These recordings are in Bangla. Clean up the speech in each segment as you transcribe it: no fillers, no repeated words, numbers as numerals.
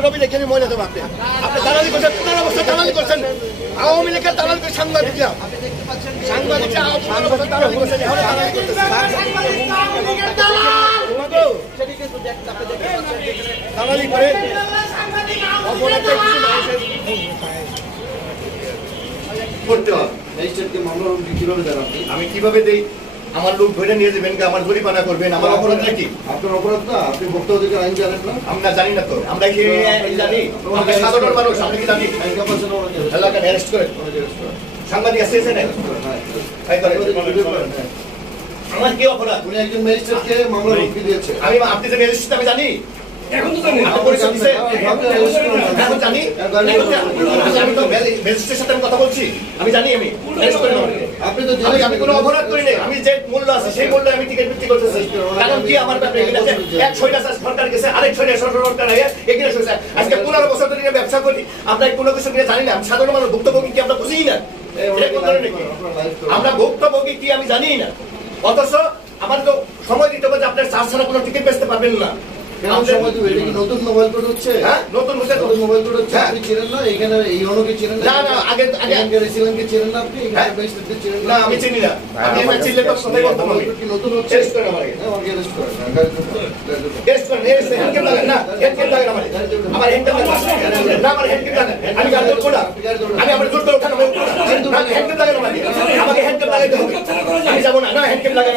আপনার রবি দেখে মনে দেবো আপনি দালালি করছেন 15 বছর দালালি করছেন আওয়ামী লীগের দালালি করে সাংবাদিকরা দালালি করছেন দালালি করে করতে হবে। আমি কিভাবে দেই? আমার লোক ধরে নিয়ে যাবেন, আমার জরিমানা করবেন, আমার অপরাধ নাকি? আপনার অপরাধ না, আপনি ভোক্তা অধিকার আইন জানেন না? আমরা জানি না তো, আমরা কি জানি? আমরা সাধারণ মানুষ, আমরা কি জানি? এলাকায় অ্যারেস্ট করে সাংবাদিক আছে আমার কি অপরাধ? উনি একজন ম্যাজিস্ট্রেটকে মামলা রুখে দিয়েছে। আমি আপনি যে ম্যাজিস্ট্রেট আমি জানি, এখন তো জানি এখন জানি, আমি তো ম্যাজিস্ট্রেটের সাথে কথা বলছি, আমি জানি আমি আপনি তো আমি কোনো অপরাধ করি নাই, আমি যে মূল্য আছে সেই মূল্য আমি টিকিট বিক্রি করতেছি। কারণ কি আমার ব্যাপারে এক স্বৈরাচার সরকার গেছে, আরেক স্বৈরাচার সরকার এগিয়ে এসেছে। আজকে 15 বছর ধরে ব্যবসা করি, আমরা কোনো কিছু নিয়ে জানি না। আমি সাধারণ মানুষ, ভুক্তভোগী কি আমরা বুঝি না? আমরা ভুক্তভোগী কি আমি জানি না, অথচ আমার তো সময় দিতে হবে যে আপনার চার্জ ছাড়া কোনো টিকিট বেচতে পারবেন না। নতুন মোবাইল কোড হচ্ছে, নতুন মোবাইল কোড হচ্ছে, আপনি চিনেন না? এখানে এই অনুকে চিনেন না? না আগে রেসিডেন্টকে চিনেন না? আপনি এখানে ম্যাজিস্ট্রেটকে চিনেন না? আমি চিনি না। আমি চিনলে তো কথাই বলতাম। আমি নতুন হচ্ছে, টেস্ট করেন আমাকে, টেস্ট করেন, টেস্ট করেন। হ্যান্ড ক্যাপ লাগান না, হ্যান্ড ক্যাপ লাগান আমার হ্যান্ড ক্যাপ লাগান না, আমার হ্যান্ড ক্যাপ লাগান। আমি গাড়ি জোর করা, আমি আমার জোর করে ওঠানো হ্যান্ড ক্যাপ লাগান আমাকে হ্যান্ড ক্যাপ লাগাইতে হবে। আমি যাবো না, না হ্যান্ড ক্যাপ লাগান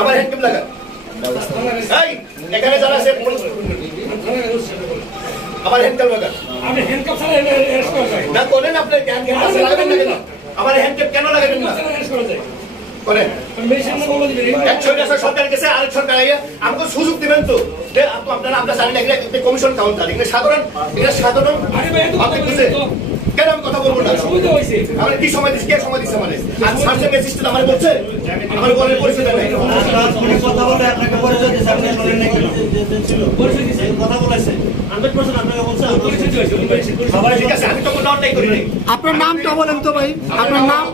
আমার হ্যান্ড ক্যাপ লাগান। এই এখানে যারা আছে আমার হ্যান্ড ক্যাপ লাগান। আপনি হ্যান্ডকাপ ছাড়া অ্যারেস্ট করা যায় না করেন, আপনি হ্যান্ড ক্যাপ লাগাবেন না কেন? আমার হ্যান্ড ক্যাপ কেন লাগাবেন না? অ্যারেস্ট করা যায় করেন। এক সরকার গেছে, আরেক সরকার আমাকে সুযোগ দিবেন তো। আপনারা আমরা জানি না এখানে কমিশন কাউন্টার, এখানে সাধারণ কেন আমি কথা বলবো না? আমার কি সময় দিচ্ছে? কে সময় দিচ্ছে? মানে সার্জেন্ট ম্যাজিস্ট্রেট আমার বলছে আমার বলের পরিচয় নাই। কথা বলে আপনাকে পরিচয় দিয়েছে, আপনি বলেন না কেন? পরিচয় দিয়েছে, কথা বলেছে 100% আপনাকে বলছে পরিচয় দিয়েছে। সবাই ঠিক আছে, আমি তো কোনো অন্যায় করিনি। আপনার নামটা বলেন তো ভাই, আপনার নাম?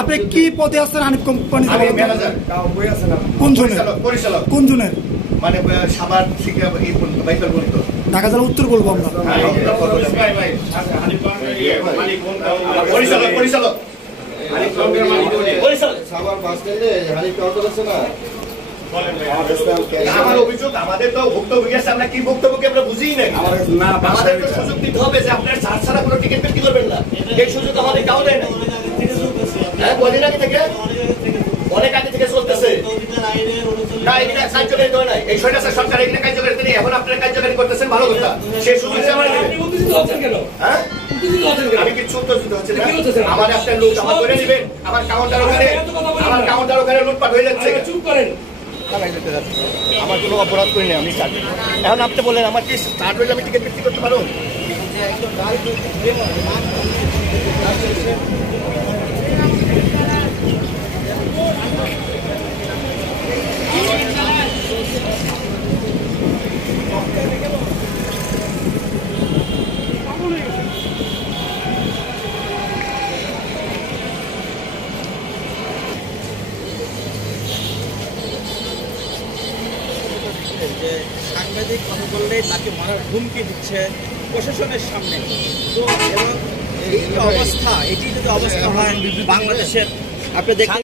আপনি কি পদে আছেন হানিফ কোম্পানিতে? আমি ম্যানেজার। কোন জনের? পরিচালক। কোন জনের? মানে সাভার থেকে বাইপাল বলি তো ঢাকা জেলা উত্তর বলবো আমরা। পরিচালক পরিচালক সাভার বাস স্ট্যান্ডে হানিফ কাউন্টার আছে না? আমার অভিযোগ, আমাদের তো ভুক্তভোগী আছে, আমরা কি ভুক্তভোগী আমরা বুঝিই নাই। আমাদের তো সুযোগ দিতে হবে যে আপনার চার্জ ছাড়া কোনো টিকিট বিক্রি করবেন না, এই সুযোগ আমাদের কাউ দেয় না। হ্যাঁ বলি না কি থেকে অনেক আগে থেকে চলতেছে না, এগুলো কার্যকারী হয় নাই। এই সরকার সরকার এগুলো কার্যকারী নেই, এখন আপনারা কার্যকারী করতেছেন, ভালো কথা। সেই সুযোগ হ্যাঁ আমি কিছু উত্তেজিত হচ্ছে না। আমার আপনার লোক আমার করে নেবেন, আমার কাউন্টার ওখানে লুটপাট হয়ে যাচ্ছে। চুপ করেন, আমার কোনো অপরাধ করি না আমি। এখন আপনি বলেন আমার কি স্টার্ট হইলে আমি টিকিট বিক্রি করতে পারবো? যে সাংবাদিক কথা বললেই তাকে মারার হুমকি দিচ্ছে প্রশাসনের সামনে। তো এবং এই অবস্থা, এটি যদি অবস্থা হয় বাংলাদেশের, আপনি দেখতে